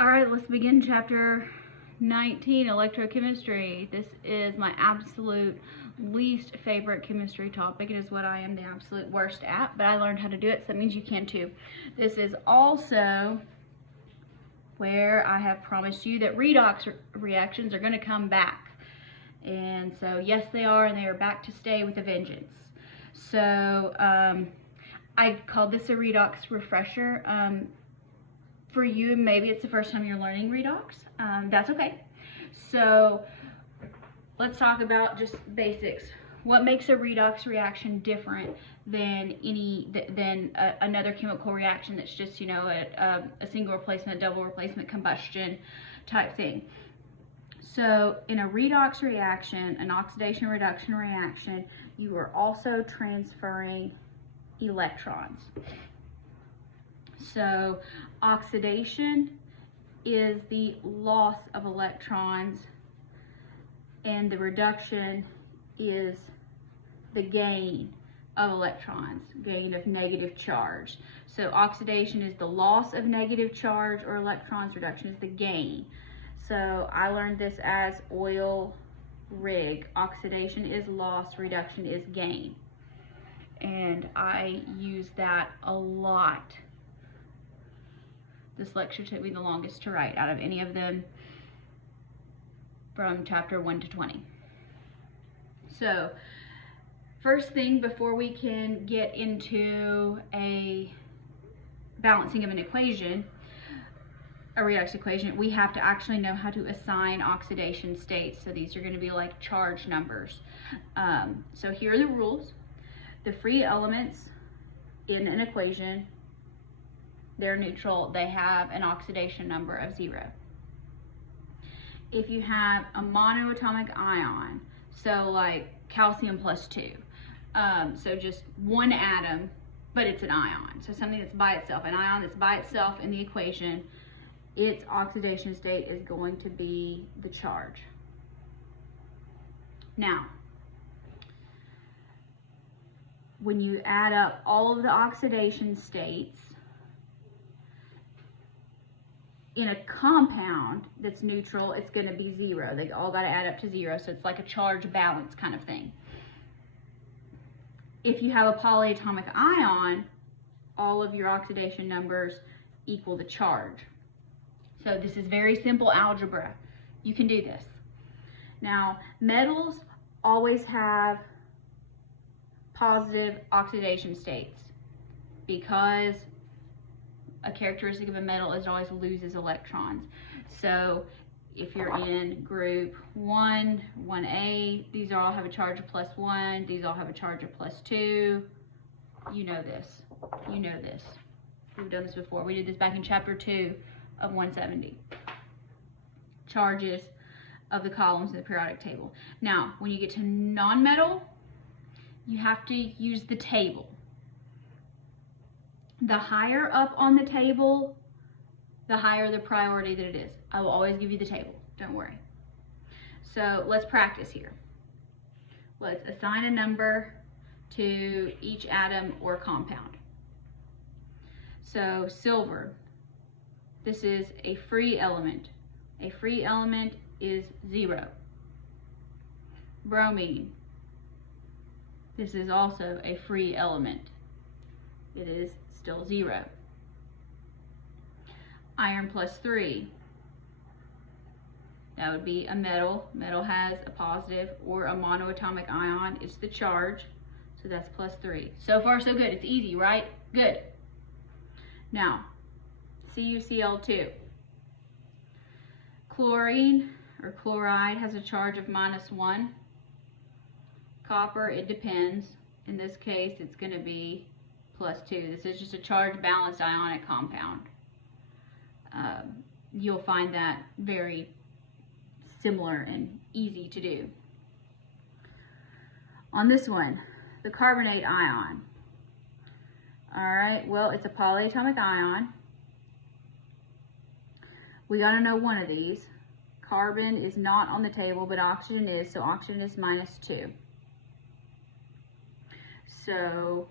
All right, let's begin chapter 19, electrochemistry. This is my absolute least favorite chemistry topic. It is what I am the absolute worst at, but I learned how to do it, so that means you can too. This is also where I have promised you that redox reactions are going to come back. And so, yes, they are, and they are back to stay with a vengeance. So, I called this a redox refresher. For you, maybe it's the first time you're learning redox. That's okay. So let's talk about just basics. What makes a redox reaction different than another chemical reaction that's just, you know, a single replacement, double replacement combustion type thing? So in a redox reaction, an oxidation reduction reaction, you are also transferring electrons. So oxidation is the loss of electrons, and the reduction is the gain of electrons, gain of negative charge. So oxidation is the loss of negative charge or electrons, reduction is the gain. So I learned this as oil rig. Oxidation is loss, reduction is gain. And I use that a lot. This lecture took me the longest to write out of any of them from chapter 1 to 20. So, first thing before we can get into a balancing of an equation, a redox equation, we have to actually know how to assign oxidation states. So these are going to be like charge numbers. So here are the rules. The free elements in an equation, they're neutral, they have an oxidation number of 0. If you have a monoatomic ion, so like calcium plus 2, so just one atom, but it's an ion, so something that's by itself, an ion that's by itself in the equation, its oxidation state is going to be the charge. Now, when you add up all of the oxidation states, in a compound that's neutral, it's going to be 0. They all got to add up to 0, so it's like a charge balance kind of thing. If you have a polyatomic ion, all of your oxidation numbers equal the charge. So this is very simple algebra. You can do this. Now, metals always have positive oxidation states because a characteristic of a metal is it always loses electrons. So if you're in group 1, 1A, these all have a charge of +1, these all have a charge of +2. You know this. You know this. We've done this before. We did this back in chapter 2 of 170. Charges of the columns in the periodic table. Now, when you get to non-metal, you have to use the table. The higher up on the table, the higher the priority that it is. I will always give you the table, don't worry. So let's practice here. Let's assign a number to each atom or compound. So silver, this is a free element. A free element is 0. Bromine, this is also a free element. It is still 0. Iron +3, that would be a metal. Metal has a positive or a monoatomic ion. It's the charge, so that's +3. So far, so good. It's easy, right? Good. Now, CuCl2. Chlorine or chloride has a charge of -1. Copper, it depends. In this case, it's going to be +2. This is just a charge balanced ionic compound. You'll find that very similar and easy to do. On this one, the carbonate ion. All right, well, it's a polyatomic ion. We got to know one of these. Carbon is not on the table, but oxygen is, so oxygen is -2. So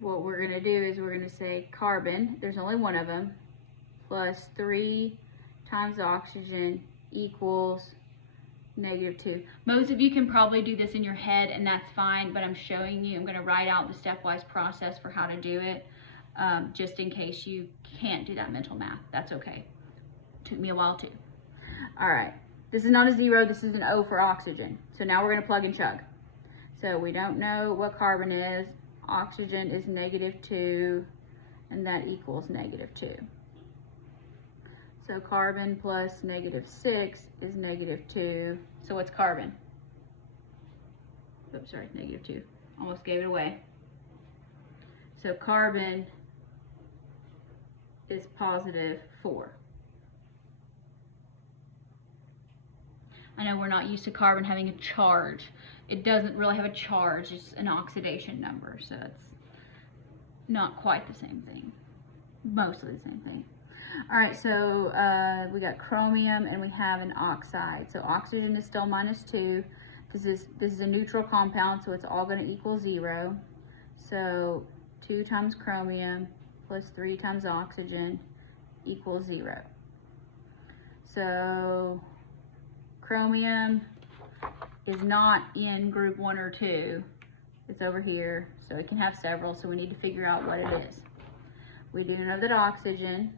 what we're going to do is we're going to say carbon, there's only one of them, plus 3 times oxygen equals -2. Most of you can probably do this in your head, and that's fine, but I'm showing you, I'm going to write out the stepwise process for how to do it, just in case you can't do that mental math. That's okay. Took me a while too. All right, this is not a 0, this is an O for oxygen. So now we're going to plug and chug. So we don't know what carbon is. Oxygen is -2, and that equals -2. So carbon plus -6 is -2. So what's carbon? Oops, sorry, -2. Almost gave it away. So carbon is +4. I know we're not used to carbon having a charge. It doesn't really have a charge, it's an oxidation number, so it's not quite the same thing. Mostly the same thing. All right, so we got chromium and we have an oxide. So oxygen is still -2. This is a neutral compound, so it's all going to equal 0. So 2 times chromium plus 3 times oxygen equals 0. So chromium is not in group 1 or 2. It's over here, so it can have several, so we need to figure out what it is. We do know that oxygen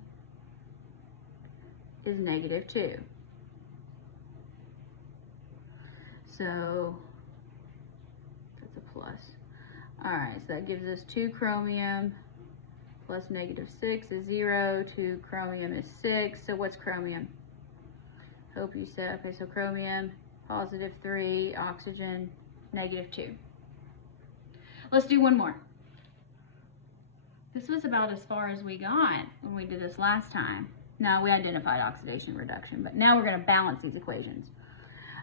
is -2. So that's a plus. All right, so that gives us 2 chromium plus -6 is 0. 2 chromium is 6. So what's chromium? Hope you said, okay, so chromium, +3, oxygen, -2. Let's do one more. This was about as far as we got when we did this last time. Now we identified oxidation reduction, but now we're going to balance these equations.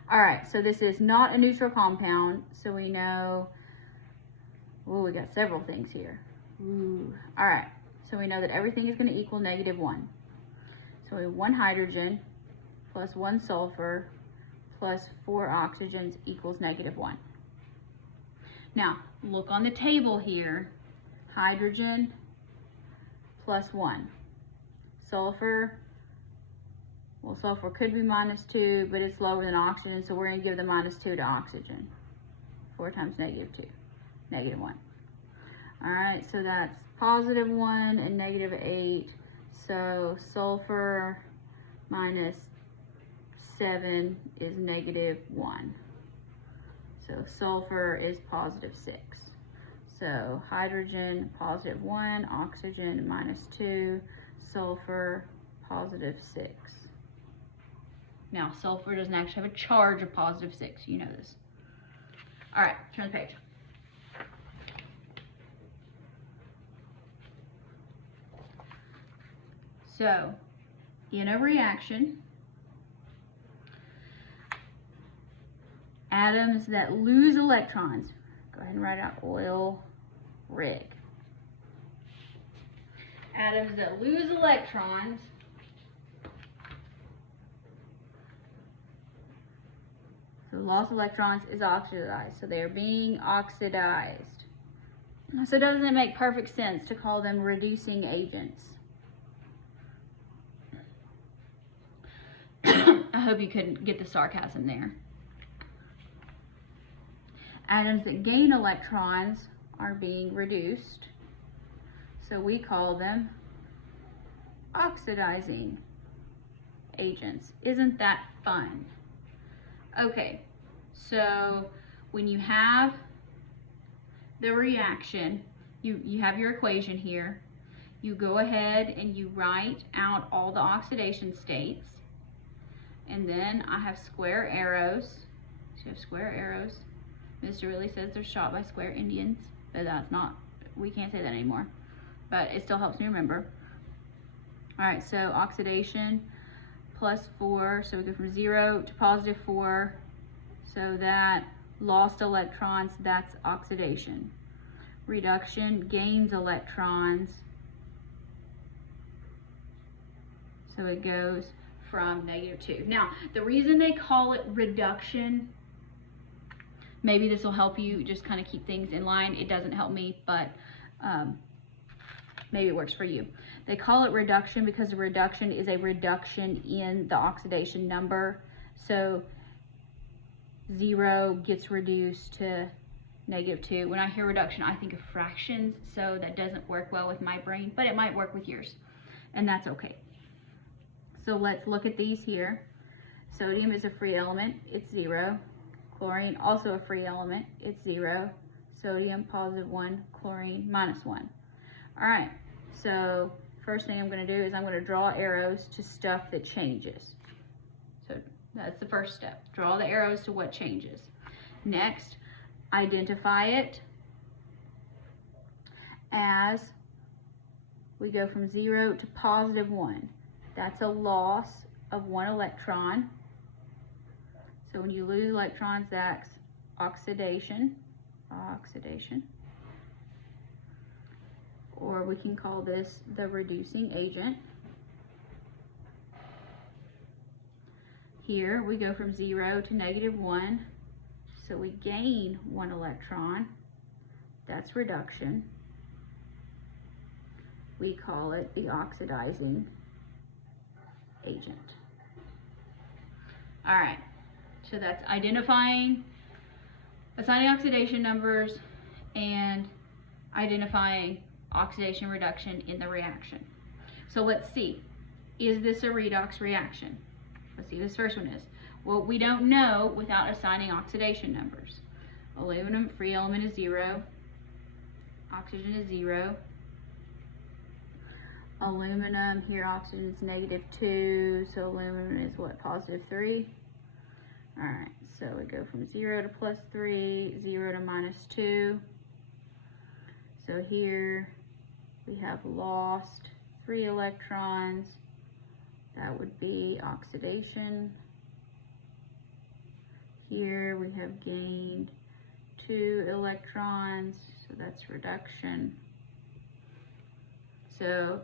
All right, so this is not a neutral compound, so we know, oh, we got several things here. Ooh. All right, so we know that everything is going to equal -1. So we have 1 hydrogen plus 1 sulfur plus 4 oxygens equals -1. Now, look on the table here. Hydrogen plus 1. Sulfur, well, sulfur could be -2, but it's lower than oxygen, so we're going to give the -2 to oxygen. 4 times -2, -1. All right, so that's +1 and -8. So sulfur -7 is -1. So sulfur is +6. So hydrogen +1, oxygen -2, sulfur +6. Now sulfur doesn't actually have a charge of +6. You know this. All right, turn the page. So in a reaction, atoms that lose electrons, go ahead and write out oil rig. Atoms that lose electrons so lost electrons is oxidized, so they are being oxidized. So doesn't it make perfect sense to call them reducing agents? I hope you couldn't get the sarcasm there. Atoms that gain electrons are being reduced, so we call them oxidizing agents. Isn't that fun? Okay, so when you have the reaction, you have your equation here, you go ahead and you write out all the oxidation states, and then I have square arrows. So you have square arrows. Mr. Willie says they're shot by square Indians, but that's not, we can't say that anymore, but it still helps me remember. All right, so oxidation +4, so we go from 0 to +4, so that lost electrons, that's oxidation. Reduction gains electrons, so it goes from -2. Now, the reason they call it reduction, maybe this will help you just kind of keep things in line. It doesn't help me, but maybe it works for you. They call it reduction because a reduction is a reduction in the oxidation number. So 0 gets reduced to -2. When I hear reduction, I think of fractions, so that doesn't work well with my brain, but it might work with yours, and that's okay. So let's look at these here. Sodium is a free element, it's 0. Chlorine, also a free element, it's 0. Sodium, +1, chlorine, -1. All right, so first thing I'm gonna do is I'm gonna draw arrows to stuff that changes. So that's the first step. Draw the arrows to what changes. Next, identify it as we go from 0 to +1. That's a loss of 1 electron. So when you lose electrons, that's oxidation. Or we can call this the reducing agent. Here we go from 0 to -1, so we gain 1 electron. That's reduction. We call it the oxidizing agent. All right, so that's identifying, assigning oxidation numbers, and identifying oxidation reduction in the reaction. So let's see, is this a redox reaction? Let's see, this first one is. Well, we don't know without assigning oxidation numbers. Aluminum, free element is 0. Oxygen is 0. Aluminum, here oxygen is -2, so aluminum is what, +3? All right, so we go from 0 to +3, 0 to -2. So here we have lost 3 electrons. That would be oxidation. Here we have gained 2 electrons, so that's reduction. So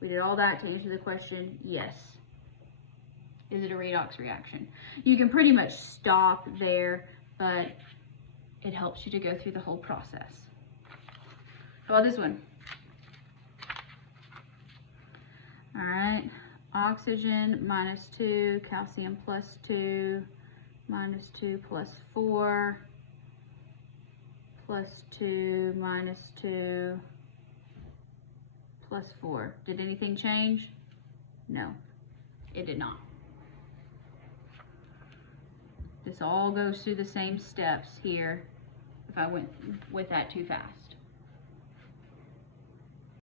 we did all that to answer the question, yes. Is it a redox reaction? You can pretty much stop there, but it helps you to go through the whole process. How about this one? All right, oxygen -2, calcium +2, -2 +4, +2, -2, +4. Did anything change? No, it did not. This all goes through the same steps here if I went with that too fast.